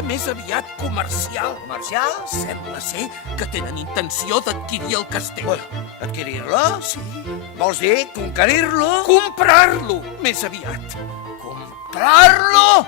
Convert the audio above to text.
projecte més aviat comercial. Comercial? Sembla ser que tenen intenció d'adquirir el castell. Bueno, adquirir-lo? Sí. Vols dir conquerir-lo? Comprar-lo més aviat. Comprar-lo?